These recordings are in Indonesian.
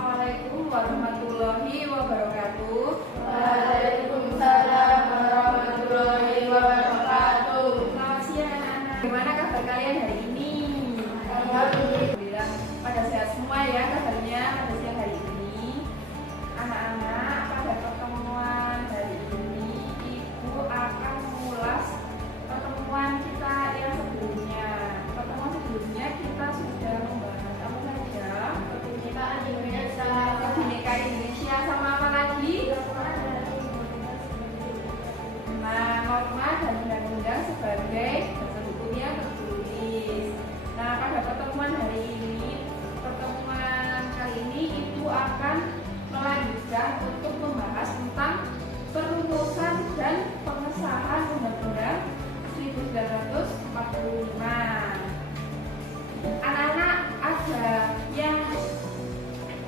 Assalamualaikum warahmatullahi wabarakatuh. Waalaikumsalam warahmatullahi wabarakatuh. Selamat siang anak-anak. Gimana kabar kalian hari ini? Alhamdulillah. Pada sehat semua ya kabarnya pada siang hari ini. Anak-anak, pada pertemuan hari ini Ibu akan mengulas pertemuan kita yang sebelumnya. Pertemuan sebelumnya kita sudah membahas apa saja? Kebinekaan Indonesia. Kebinekaan Indonesia sama apa lagi? Nah, norma dan undang-undang sebagai dasar hukum yang tertulis. Nah, pada pertemuan hari ini, pertemuan kali ini Ibu akan melanjutkan untuk membahas tentang perumusan dan pengesahan Undang-Undang 1945. Anak-anak ada yang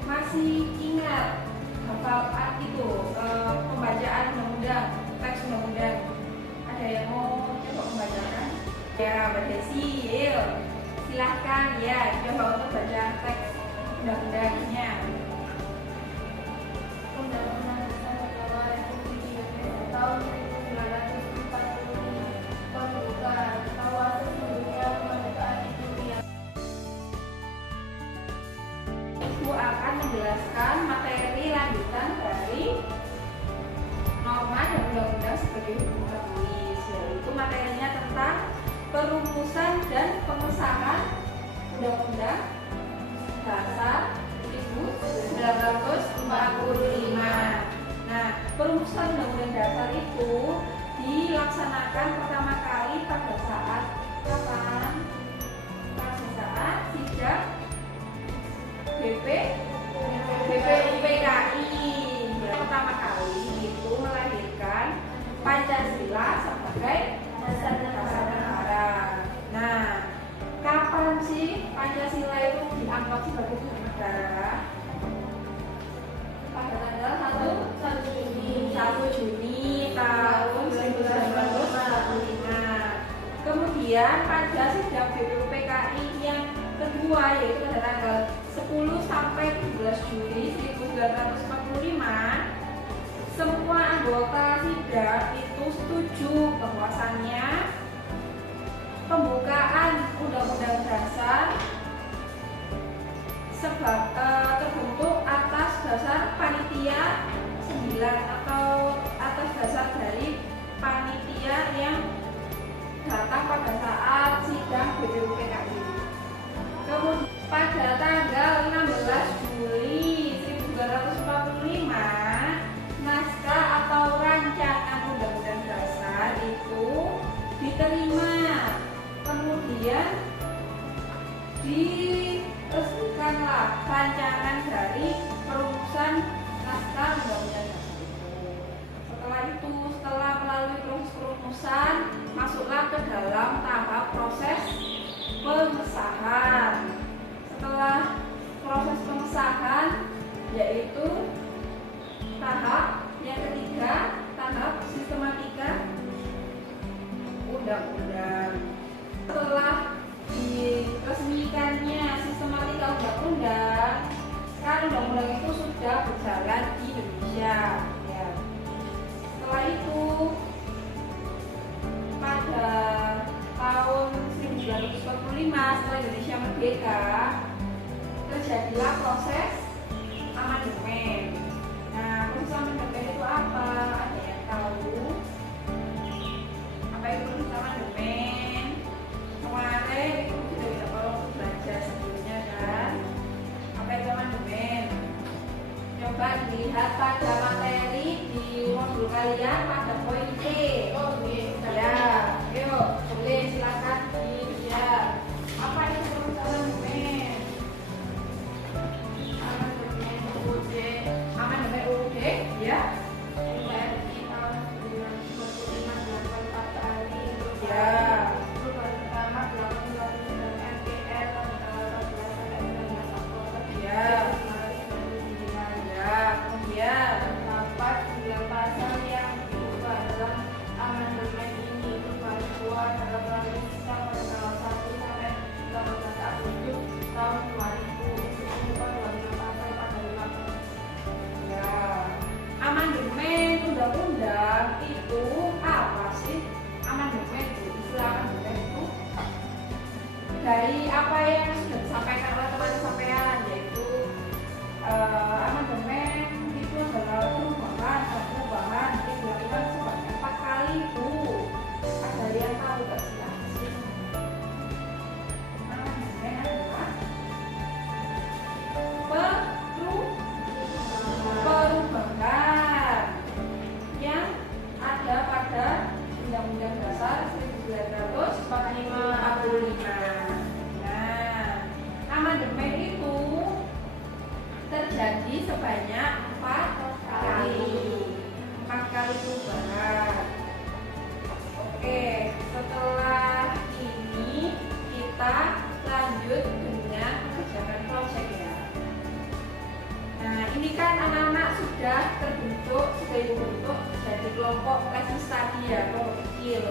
masih ingat hafal itu pembacaan undang-undang, teks undang-undang? Ada yang mau coba membacakan? Ya, Mbak Desi, silahkan ya coba untuk baca teks undang-undangnya. Undang-Undang Dasar Negara Republik Indonesia tahun 1945. Pembukaan bahwa sesungguhnya kemerdekaan itu yang Ibu akan menjelaskan materi lanjutan dari norma dan undang-undang sebagai hukum tertulis, yaitu materinya tentang perumusan dan pengesahan Undang-Undang Dasar 1945. Nah, perumusan Undang-Undang Dasar itu dilaksanakan pertama kali pada saat kapan? Pada saat sidang BPUPKI yang pertama kali itu melahirkan Pancasila sebagai dasar negara. Nah, kapan sih Pancasila itu dianggap sebagai dasar negara? Pada tanggal 1 Juni tahun 1945. Kemudian pada sidang BPUPKI yang kedua, yaitu pada tanggal 10 sampai 17 Juli 1945, semua anggota sidang itu setuju bahwasannya pembukaan Undang-Undang Dasar terbentuk atas dasar panitia 9 atau atas dasar dari panitia yang datang pada saat sidang BPUPKI. Kemudian pada tanggal 16 Juli 1945, naskah atau rancangan Undang-Undang Dasar itu diterima. Kemudian diresmikanlah rancangan dari perumusan naskah Undang-Undang Dasar itu. Setelah melalui proses perumusan, masuklah ke dalam tahap proses pengesahan. Setelah proses pengesahan, yaitu tahap yang ketiga, tahap sistematika undang-undang. Setelah diresmikannya sistematika undang-undang, kan undang-undang itu sudah berjalan di Indonesia. Ya. Setelah itu, pada tahun 1945 setelah Indonesia merdeka, terjadilah proses amandemen. Nah, proses amandemen itu apa? Ada yang tahu? Apa itu proses amandemen? Kemarin itu sudah kita belajar sebelumnya kan? Apa itu amandemen? Coba dilihat pada materi di modul kalian pada poin C. Ya, yuk, boleh silakan dilihat. Apa itu proses amandemen? Amandemen UUD, amandemen UUD, ya. NKRI tahun 1945 dilakukan 4 kali dari apa yang sudah disampaikan oleh teman sampean, yaitu amandemen itu adalah perubahan yang dilakukan sebanyak 4 kali, Bu. Ada yang tahu gak sih? Amandemen adalah perubahan yang ada pada Undang-Undang Dasar 1945. Nah, amandemen itu terjadi sebanyak 4 kali perubahan. Oke, setelah ini kita lanjut dengan mengerjakan proyek ya. Nah, ini kan anak-anak sudah dibentuk jadi kelompok kelas tadi ya, kelompok kecil.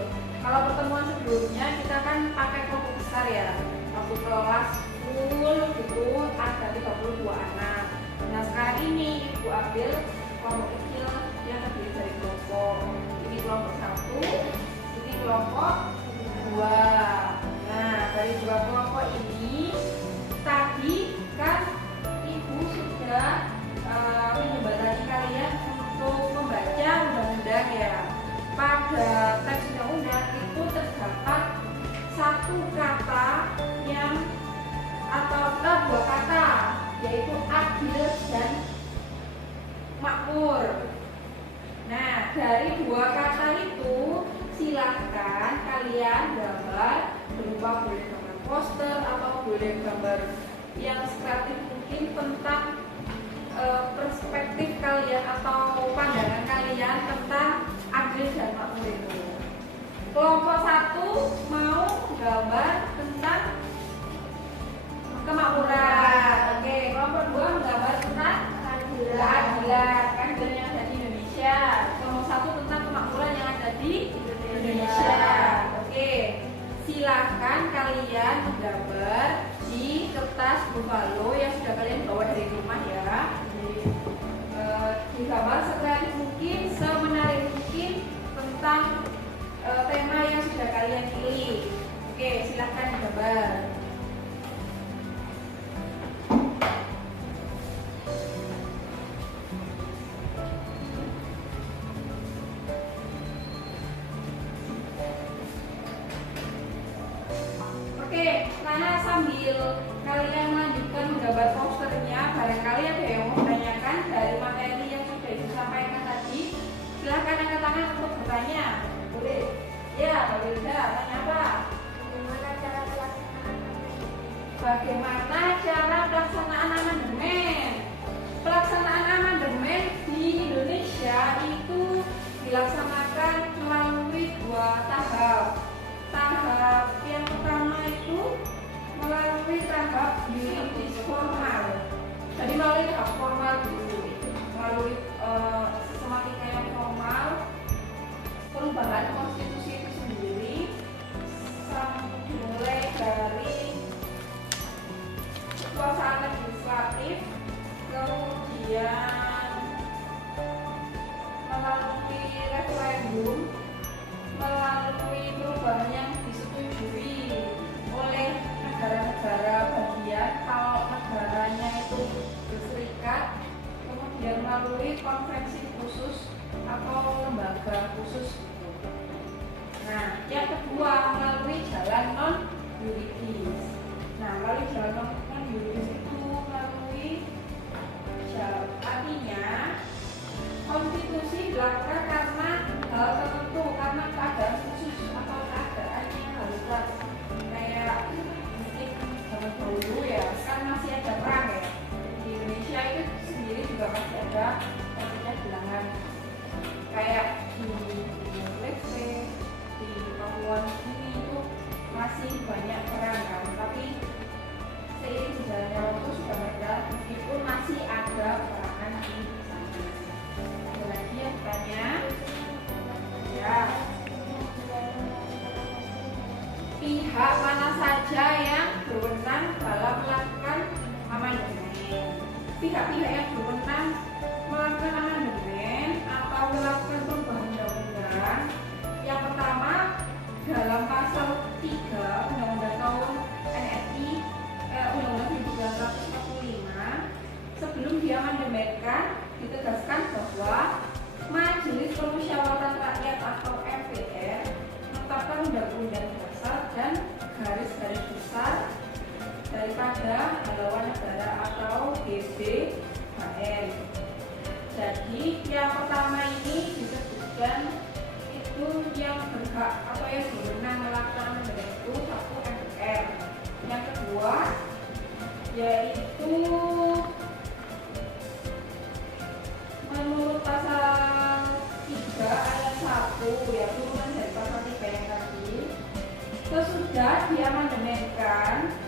Kalau pertemuan sebelumnya kita kan pakai kelompok besar ya, waktu kelas full itu ada 32 anak. Nah, sekarang ini Ibu ambil kelompok kecil yang terdiri dari kelompok. Ini kelompok 1, ini kelompok 2. Nah, dari 2 kelompok ini tadi kan Ibu sudah menjembatani kalian untuk membaca undang-undang ya. Pada teks undang-undang itu terdapat satu kata yang atau 2 kata, yaitu adil dan makmur. Nah, dari 2 kata itu silahkan kalian gambar, berupa boleh gambar poster atau boleh gambar yang kreatif mungkin tentang perspektif kalian atau pandangan kalian tentang adil dan makmur itu. Kelompok 1 mau gambar tentang kemakmuran. Oke, kelompok 2 menggambar tentang keadilan, keadilan yang ada di Indonesia. Kelompok 1 tentang kemakmuran yang ada di Indonesia. Oke, silahkan kalian menggambar di kertas buffalo yang sudah kalian bawa dari rumah ya. Digambar sekreatif mungkin, semenarik mungkin tentang tema yang sudah kalian pilih. Oke, silahkan digambar. Oke, karena sambil kalian melanjutkan menggambar posternya, barangkali ada yang mau menanyakan dari materi yang sudah disampaikan tadi. Silahkan angkat tangan untuk bertanya. Boleh? Ya, boleh. Tanya apa? Bagaimana cara pelaksanaan amandemen? Pelaksanaan amandemen di Indonesia itu dilaksanakan melalui 2 tahap. Tahap yang pertama itu melalui tahap yuridis formal. Jadi melalui tahap formal dulu, melalui sistematika yang formal, perubahan konstitusi itu sendiri, mulai dari kekuasaan legislatif, kemudian melalui referendum, melalui perubahan yang disetujui oleh negara-negara bagian kalau negaranya itu berserikat, kemudian melalui konvensi khusus atau lembaga khusus. Nah, yang kedua melalui jalan non yuridis. Nah, melalui jalan non yuridis itu melalui artinya konstitusi dilakukan karena hal tertentu, karena keadaan khusus atau keadaan yang harus kayak mungkin zaman dahulu ya, kan masih ada perang ya di Indonesia itu sendiri juga masih ada artinya bilangan kayak di Leste, di Papua ini itu masih banyak perang kan, tapi seiring berjalannya waktu sudah mereda meskipun masih ada perangan di sana. Ada lagi yang tanya? Ya. Pihak mana saja yang berwenang dalam melakukan amandemen? Pihak-pihak yang berwenang melakukan amandemen atau melakukan perubahan undang-undang, yang pertama dalam pasal 3 Undang-Undang tahun pada haluan negara atau GBHN. Jadi yang pertama ini disebutkan itu yang berhak atau yang berwenang melaksanakan itu satu MPR. Yang kedua yaitu menurut pasal 3 ayat 1 ya turunan dari pasal 3 yang tadi sesudah diamandemenkan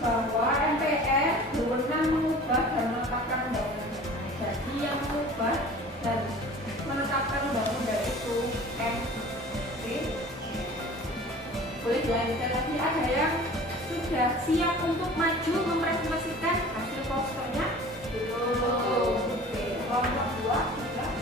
bahwa MPR berwenang mengubah dan menetapkan undang-undang. Jadi yang mengubah dan menetapkan undang-undang itu MPR. Boleh dilanjutkan lagi, ada yang sudah siap untuk maju mempresentasikan hasil posternya? Belum. Oke, kelompok 2 sudah.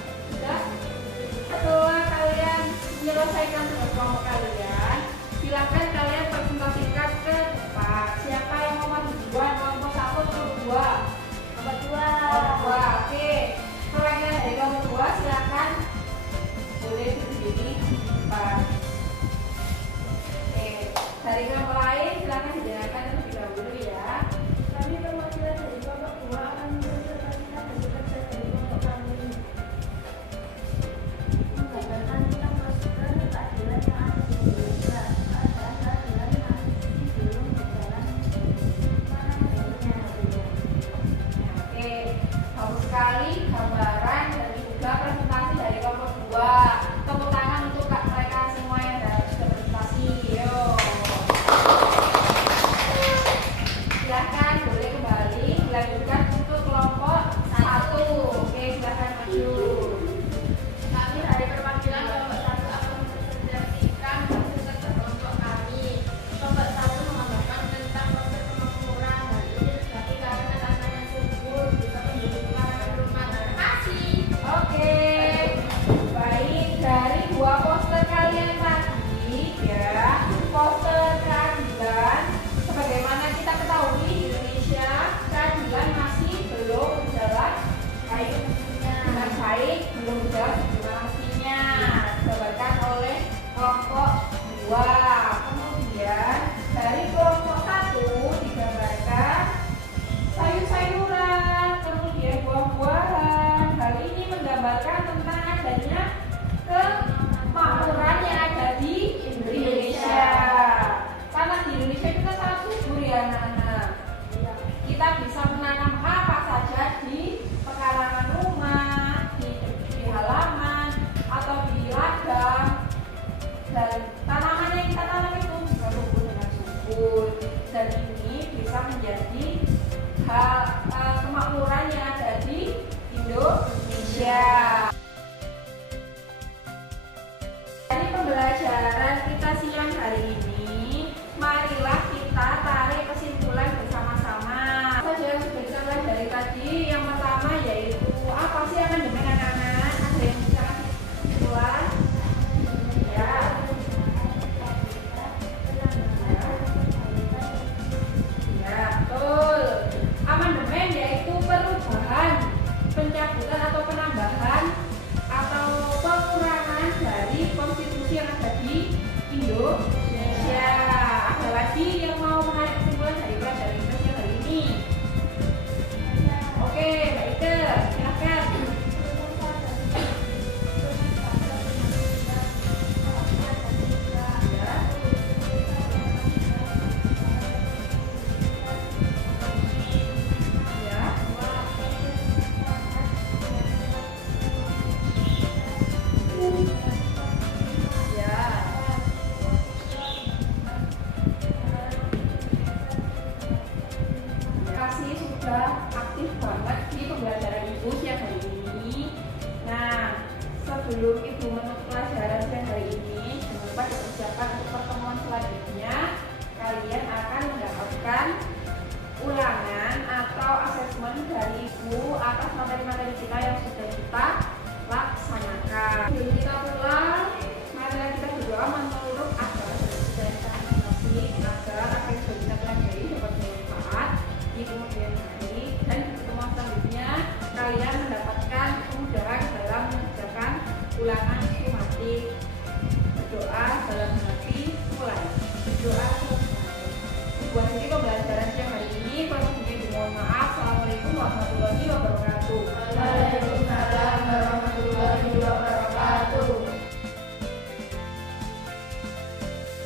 Setelah kalian menyelesaikan tugas kelompok kalian, silakan kalian presentasikan ke depan. Siapa yang mau maju duluan? Kelompok 1 atau 2? Nomor 2. Kelompok 2. Oke. Perwakilan dari kelompok 2 silakan boleh berdiri di depan. Oke, dari kelompok lain silakan didengarkan terlebih dahulu ya. Kami perwakilan dari kelompok 2 akan mempresentasikan hasil kerja dari kelompok kami. Menggambarkan tentang prosedur keadilan yang ada di Indonesia. Keadaan keadilan masih belum berjalan mana mestinya. Oke, bagus sekali gambaran dan juga presentasi dari kelompok 2. Tepuk tangan untuk mereka semua yang sudah presentasi. Yuk. Silahkan boleh kembali dilanjutkan untuk kelompok 1. Oke, silahkan maju. Kami dari perwakilan kelompok 1 akan mempresentasikan hasil kerja kelompok kami. Kelompok 1 menggambarkan tentang proses pemakmuran. Hal ini terjadi karena tanahnya subur, juga penduduknya rumah. Terima kasih. Oke, baik, dari 2 poster kalian tadi ya, poster keadilan, sebagaimana kita ketahui di Indonesia keadilan masih belum berjalan dengan baik, belum berjalan sebagaimana mestinya, disebabkan oleh kelompok 2. Kemudian dari kelompok 1 digambarkan sayur-sayuran, kemudian buah-buahan. Hal ini menggambarkan tentang adanya kemakmuran yang ada di Indonesia. Tanah di Indonesia kita sangat subur ya anak-anak. Kita bisa menanam apa saja di pekarangan rumah, di halaman, atau di ladang. Dan tanaman yang kita tanam itu bisa tumbuh dengan subur. Dan ini bisa menjadi kemakmuran yang ada di Indonesia. Dari pembelajaran kita siang hari ini, marilah kita tarik kesimpulan bersama-sama. Apa saja yang sudah kita pelajari tadi? Yang pertama yaitu apa sih amandemen anak-anak? Ada yang bisa kasih kesimpulan? Ya. Ya, betul. Amandemen yaitu perubahan, pencabutan atau penambahan atau pengurangan dari konstitusi yang ada di Indonesia. Ada lagi yang mau menarik kesimpulan dari pelajaran kita hari ini? Oke, Mbak Ike, silakan. Ya. Ya. Terima kasih sudah aktif banget di pembelajaran Ibu siang hari ini. Nah, sebelum Ibu menutup pelajaran siang hari ini, jangan lupa dipersiapkan untuk pertemuan selanjutnya. Kalian akan mendapatkan ulangan atau asesmen dari Ibu atas materi-materi kita yang sudah kita laksanakan. Sebelum kita pulang, marilah kita berdoa menurut ajaran dan kita masing-masing agar apa yang sudah kita pelajari dapat bermanfaat di kemudian hari dan di pertemuan selanjutnya kalian